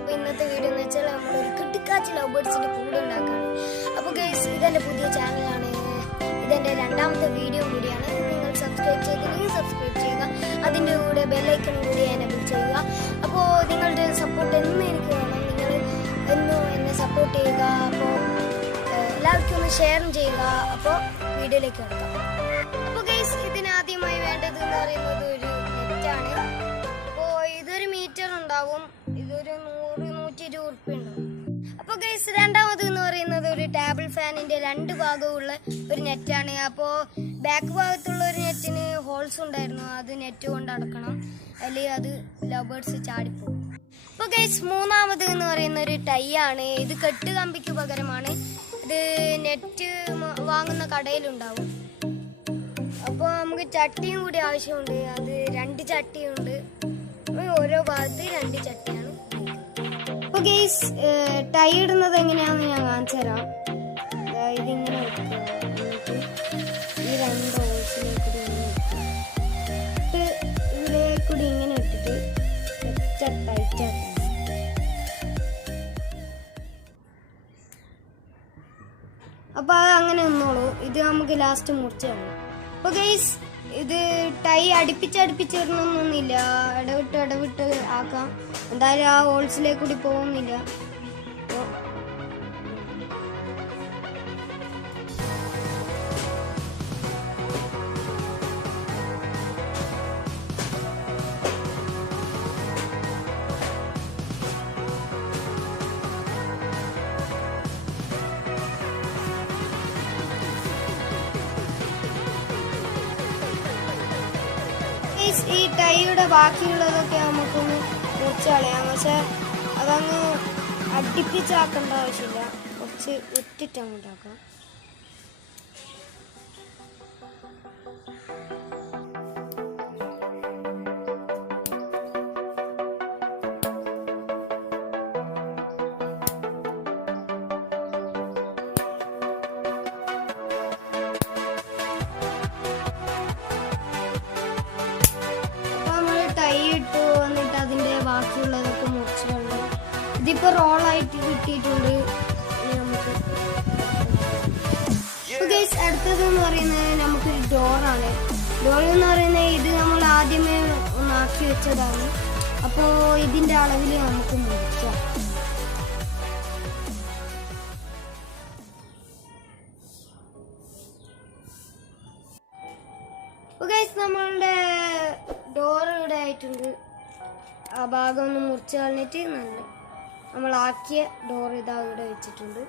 അപ്പോൾ ഇന്നത്തെ വീഡിയോ എന്ന് വെച്ചാൽ നമ്മളൊരു കിട്ടിക്കാച്ചി ലവ് ബേർഡ്സിൻ്റെ കൂടെ ഉണ്ടാക്കുകയാണ്. അപ്പോൾ ഗൈസ്, ഇതെൻ്റെ പുതിയ ചാനലാണ്. ഇതെൻ്റെ രണ്ടാമത്തെ വീഡിയോ കൂടിയാണ്. നിങ്ങൾ സബ്സ്ക്രൈബ് ചെയ്തില്ലെങ്കിൽ സബ്സ്ക്രൈബ് ചെയ്യുക, അതിൻ്റെ കൂടെ ബെല്ലൈക്കൺ കൂടി എനേബിൾ ചെയ്യുക. അപ്പോൾ നിങ്ങളുടെ സപ്പോർട്ട് എന്നും എനിക്ക് വേണം. നിങ്ങൾ എന്നും എന്നെ സപ്പോർട്ട് ചെയ്യുക. അപ്പോൾ എല്ലാവർക്കും ഒന്ന് ഷെയറും ചെയ്യുക. അപ്പോൾ വീഡിയോയിലേക്ക് കിടക്കാം. അപ്പോൾ ഗൈസ്, ഇതിനാദ്യമായി വേണ്ടത് എന്ന് പറയുന്നത് ഒരു നെറ്റാണ്. അപ്പോൾ ഇതൊരു മീറ്റർ ഉണ്ടാവും. ഇതൊരു 100-120 ഉറുപ്പ്യ ഉണ്ടാവും. അപ്പോൾ ഗൈസ്, രണ്ടാമത് എന്ന് പറയുന്നത് ഒരു ടേബിൾ ഫാനിൻ്റെ 2 ഭാഗമുള്ള ഒരു നെറ്റാണ്. അപ്പോൾ ബാക്ക് ഭാഗത്തുള്ള ഒരു നെറ്റിന് ഹോൾസ് ഉണ്ടായിരുന്നു. അത് നെറ്റ് കൊണ്ട് അടക്കണം, അല്ലെങ്കിൽ അത് ലവ് ബേർഡ്സ് ചാടിപ്പോകും. അപ്പോൾ ഗൈസ്, മൂന്നാമത് എന്ന് പറയുന്ന ഒരു ടൈ ആണ്. ഇത് കെട്ട് കമ്പിക്ക് പകരമാണ്. ഇത് നെറ്റ് വാങ്ങുന്ന കടയിലുണ്ടാവും. അപ്പോൾ നമുക്ക് ചട്ടിയും കൂടി ആവശ്യമുണ്ട്. അത് 2 ചട്ടിയുണ്ട്. ഓരോ ഭാഗത്ത് 2 ചട്ടിയാണ്. അപ്പോൾ ഗൈസ്, ടൈ ഇടുന്നത് എങ്ങനെയാണെന്ന് ഞാൻ കാണിച്ചു തരാം. ഇതിങ്ങനെ വെക്കുക. എന്നിട്ട് ഈ 2 ഹോൾസിലേക്കൂടി ഇതിലേക്കൂടി ഇങ്ങനെ ഇട്ടിട്ട് ടൈറ്റ് ആക്കണം. അപ്പോൾ അത് അങ്ങനെ നിന്നോളൂ. ഇത് നമുക്ക് ലാസ്റ്റ് മുറിച്ച് കളയാം. അപ്പോൾ ഗൈസ്, ഇത് ടൈ അടുപ്പിച്ചിടണമെന്നൊന്നുമില്ല. ഇടവിട്ട് ആക്കാം. എന്തായാലും ആ ഹോൾസിലേക്ക് കൂടി പോകുന്നില്ല. ഈ ടൈയുടെ ബാക്കിയുള്ളതൊക്കെ നമുക്കൊന്ന് മുറിച്ച് കളയാം. പക്ഷെ അതങ്ങ് അടുപ്പിച്ചാക്കേണ്ട ആവശ്യമില്ല. കുറച്ച് ഇട്ടിട്ട് അങ്ങോട്ടാക്കാം. വന്നിട്ട് അതിൻ്റെ ബാക്കിയുള്ളതൊക്കെ മുറിച്ച് കളയും. ഇതിപ്പോൾ റോളായിട്ട് കിട്ടിയിട്ടുണ്ട്. നമുക്ക് ഗൈസ്, അടുത്തതെന്ന് പറയുന്നത് നമുക്കൊരു ഡോറാണ്. ഡോർ എന്ന് പറയുന്നത് ഇത് നമ്മൾ ആദ്യമേ ഒന്നാക്കി വെച്ചതാണ്. അപ്പോൾ ഇതിൻ്റെ അളവിൽ നമുക്ക് മുറിക്കാം. ഗൈസ്, നമ്മളുടെ ഡോർ ഇവിടെ ആയിട്ടുണ്ട്. ആ ഭാഗം ഒന്ന് മുറിച്ച് കളഞ്ഞിട്ട് നമ്മളാക്കിയ ഡോർ ഇതാ ഇവിടെ വെച്ചിട്ടുണ്ട്.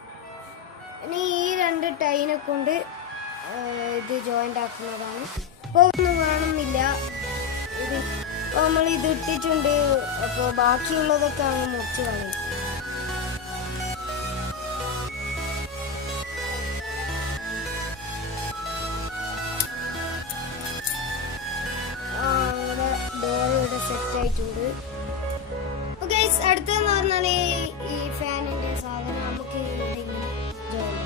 ഇനി ഈ 2 ടൈനെ കൊണ്ട് ഇത് ജോയിൻ്റ് ആക്കുന്നതാണ്. അപ്പോൾ ഒന്നും വേണമെന്നില്ല. അപ്പോൾ നമ്മൾ ഇത് ഇട്ടിട്ടുണ്ട്. അപ്പോൾ ബാക്കിയുള്ളതൊക്കെ അങ്ങ് മുറിച്ച് കളയും. സെറ്റ് ആയിട്ടുണ്ട്. അടുത്തതെന്ന് പറഞ്ഞാൽ ഈ ഫാനിന്റെ സാധനം നമുക്ക് ഇവിടെ ജോയിൻ.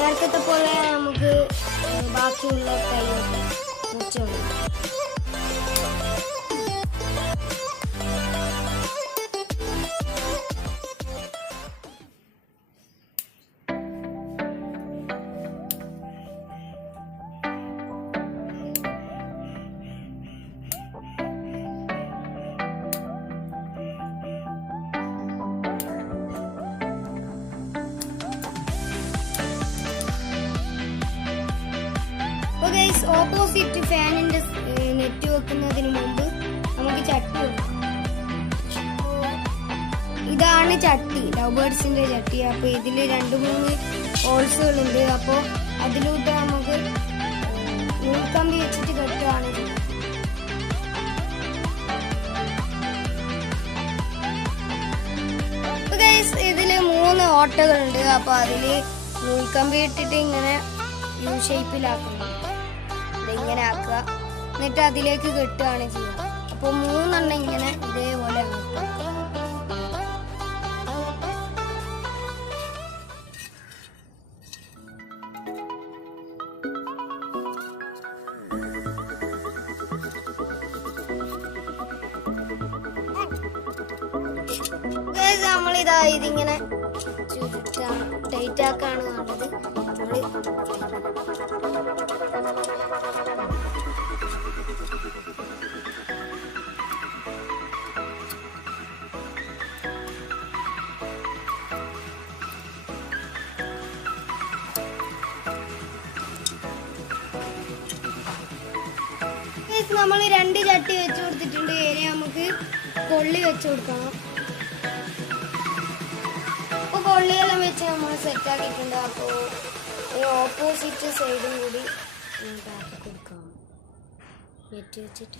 നേരത്തെ പോലെ നമുക്ക് ബാക്കിയുള്ള കൈയൊക്കെ മുറിച്ചുകൊണ്ട് ഓപ്പോസിറ്റ് ഫാനിന്റെ നെറ്റ് വെക്കുന്നതിന് മുമ്പ് നമുക്ക് ചട്ടി വെക്കാം. ഇതാണ് ചട്ടി, ലവ് ബേർഡ്സിന്റെ ചട്ടി. അപ്പൊ ഇതില് 2-3 ഹോൾസുകളുണ്ട്. അപ്പൊ അതിലൂടെ നമുക്ക് നൂൽക്കമ്പി വെച്ചിട്ട് കെട്ടുകയാണ് ചെയ്യുന്നത്. ഇതില് 3 ഓട്ടകളുണ്ട്. അപ്പൊ അതില് നൂൽക്കമ്പി ഇട്ടിട്ട് ഇങ്ങനെ യു ഷേപ്പിലാക്കണം. ഇതിങ്ങനെ ആക്കുക, എന്നിട്ട് അതിലേക്ക് കെട്ടുകയാണ് ചെയ്യുക. അപ്പൊ 3 ഇങ്ങനെ ഇതേപോലെ ആക്കുക. നമ്മളിതാ ഇതിങ്ങനെ ചുരുട്ടാണ്, ടൈറ്റ് ആക്കാണ് വേണ്ടത്. നമ്മൾ 2 ചട്ടി വെച്ച് കൊടുത്തിട്ടുണ്ട്. ഇനി നമുക്ക് കൊള്ളി വെച്ച് കൊടുക്കണം. അപ്പോൾ കൊള്ളിയെല്ലാം വെച്ച് നമ്മൾ സെറ്റാക്കിയിട്ടുണ്ട്. അപ്പോൾ ഈ ഓപ്പോസിറ്റ് സൈഡും കൂടി ഉണ്ടാക്കി കൊടുക്കാം. നെറ്റ് വെച്ചിട്ട്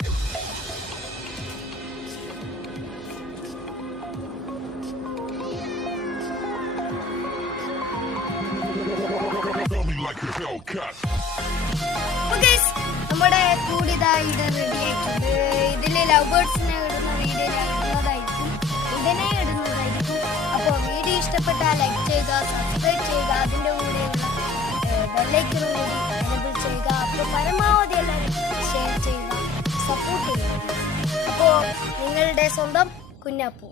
നമ്മുടെ കൂടി ഇതാ ഇവിടെ റെഡി ആയിട്ടുണ്ട്. ഇതില് ലവ് ബേർഡ്സിനെ ഇടുന്ന വീഡിയോ ഇടുന്നതായിരിക്കും, ഇതിനെ ഇടുന്നതായിരിക്കും. അപ്പോൾ വീഡിയോ ഇഷ്ടപ്പെട്ടാൽ ലൈക്ക് ചെയ്യുക, സബ്സ്ക്രൈബ് ചെയ്യുക, അതിൻ്റെ കൂടെയുള്ള ബെല്ലൈക്കനും കൂടി എനേബിൾ ചെയ്യുക. അപ്പോൾ പരമാവധി എല്ലാവരും ഷെയർ ചെയ്യുക, സപ്പോർട്ട് ചെയ്യുക. അപ്പോൾ നിങ്ങളുടെ സ്വന്തം കുഞ്ഞാപ്പൂ.